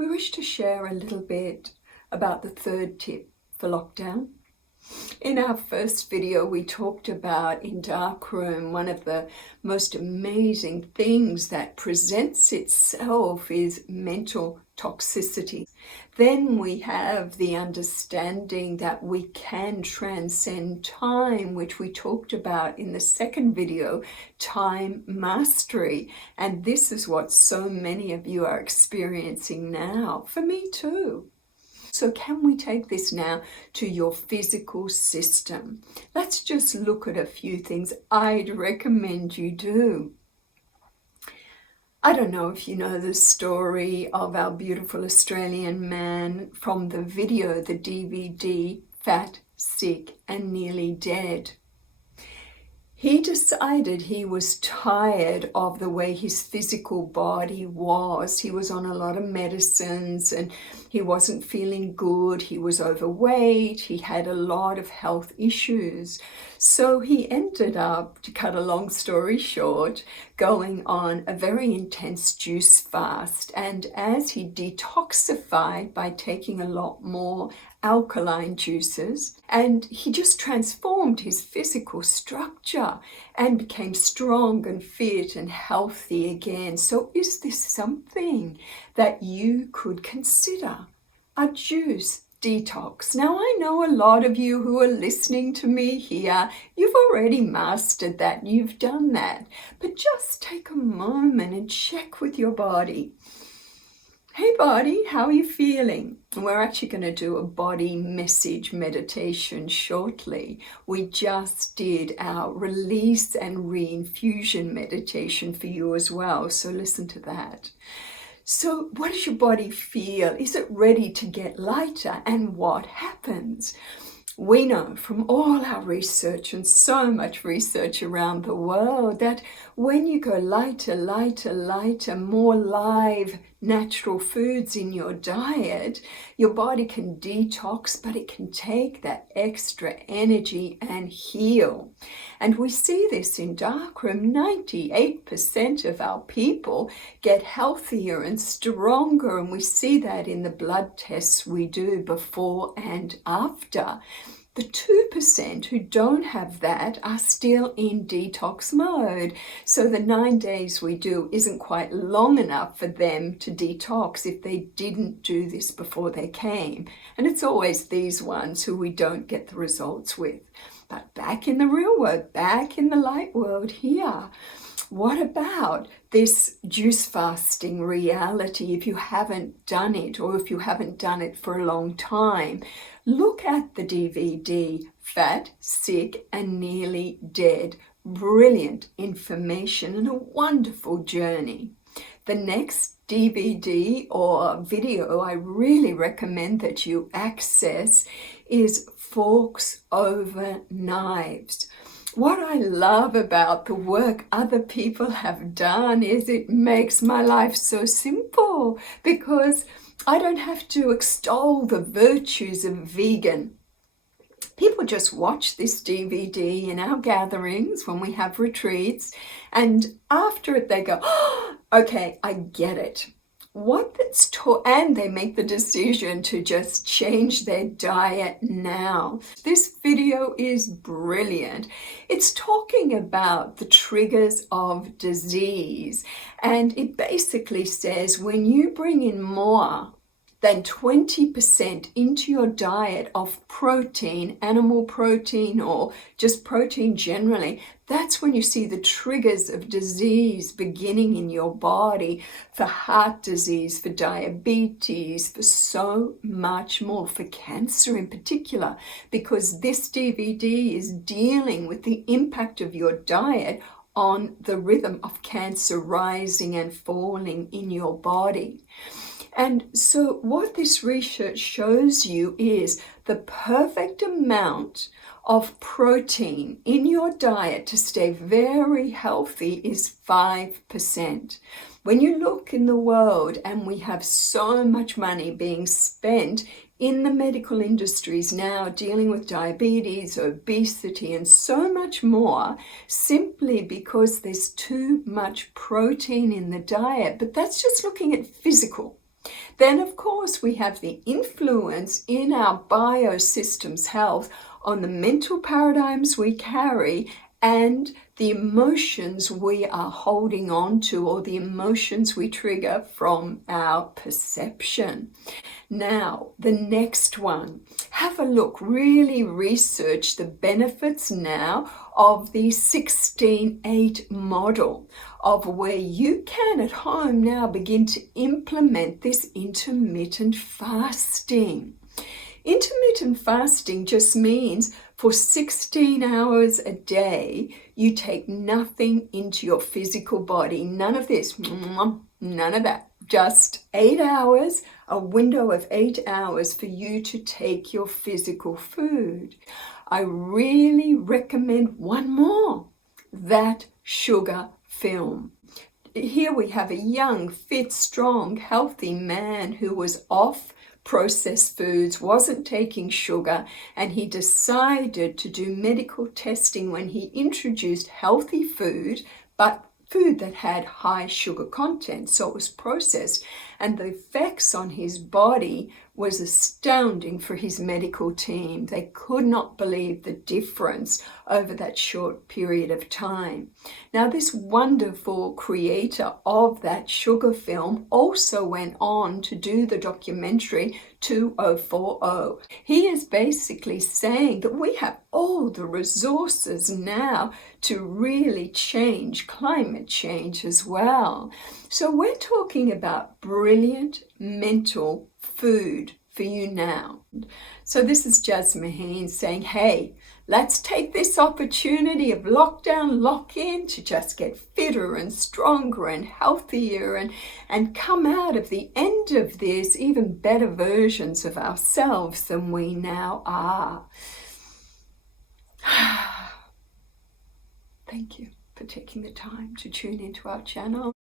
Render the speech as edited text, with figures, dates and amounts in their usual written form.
We wish to share a little bit about the third tip for lockdown. In our first video, we talked about in Darkroom, one of the most amazing things that presents itself is mental toxicity. Then we have the understanding that we can transcend time, which we talked about in the second video, time mastery. And this is what so many of you are experiencing now. For me too. So can we take this now to your physical system? Let's just look at a few things I'd recommend you do. I don't know if you know the story of our beautiful Australian man from the video, the DVD, Fat, Sick and Nearly Dead. He decided he was tired of the way his physical body was. He was on a lot of medicines and he wasn't feeling good. He was overweight. He had a lot of health issues. So he ended up, to cut a long story short, going on a very intense juice fast. And as he detoxified by taking a lot more alkaline juices, and he just transformed his physical structure and became strong and fit and healthy again. So is this something that you could consider? A juice detox. Now I know a lot of you who are listening to me here, you've already mastered that, you've done that, but just take a moment and check with your body. Hey body, how are you feeling? And we're actually going to do a body message meditation shortly. We just did our release and reinfusion meditation for you as well, so listen to that. So what does your body feel? Is it ready to get lighter? And what happens? We know from all our research and so much research around the world that when you go lighter, lighter, lighter, more live, natural foods in your diet, your body can detox, but it can take that extra energy and heal. And we see this in Darkroom. 98% of our people get healthier and stronger, and we see that in the blood tests we do before and after. The 2% who don't have that are still in detox mode. So the 9 days we do isn't quite long enough for them to detox if they didn't do this before they came. And it's always these ones who we don't get the results with. But back in the real world, back in the light world here, what about this juice fasting reality? If you haven't done it, or if you haven't done it for a long time, look at the DVD, Fat, Sick and Nearly Dead. Brilliant information and a wonderful journey. The next DVD or video I really recommend that you access is Forks Over Knives. What I love about the work other people have done is it makes my life so simple, because I don't have to extol the virtues of vegan. People just watch this DVD in our gatherings when we have retreats, and after it they go, oh, okay, I get it. And they make the decision to just change their diet now. This video is brilliant. It's talking about the triggers of disease, and it basically says when you bring in more than 20% into your diet of protein, animal protein or just protein generally, that's when you see the triggers of disease beginning in your body, for heart disease, for diabetes, for so much more, for cancer in particular, because this DVD is dealing with the impact of your diet on the rhythm of cancer rising and falling in your body. And so what this research shows you is the perfect amount of protein in your diet to stay very healthy is 5%. When you look in the world, and we have so much money being spent in the medical industries now dealing with diabetes, obesity, and so much more, simply because there's too much protein in the diet. But that's just looking at physical. Then, of course, we have the influence in our biosystem's health on the mental paradigms we carry and the emotions we are holding on to, or the emotions we trigger from our perception. Now, the next one, have a look, really research the benefits now of the 16-8 model, of where you can at home now begin to implement this intermittent fasting. Intermittent fasting just means for 16 hours a day, you take nothing into your physical body. None of this, none of that. Just 8 hours, a window of 8 hours for you to take your physical food. I really recommend one more, that sugar film. Here we have a young, fit, strong, healthy man who was off processed foods, wasn't taking sugar, and he decided to do medical testing when he introduced healthy food, but food that had high sugar content, so it was processed, and the effects on his body was astounding for his medical team. They could not believe the difference over that short period of time. Now, this wonderful creator of that sugar film also went on to do the documentary 2040. He is basically saying that we have all the resources now to really change climate change as well. So we're talking about brilliant mental food for you now. So this is Jas Maheen saying, hey, let's take this opportunity of lockdown, lock-in to just get fitter and stronger and healthier and come out of the end of this even better versions of ourselves than we now are. Thank you for taking the time to tune into our channel.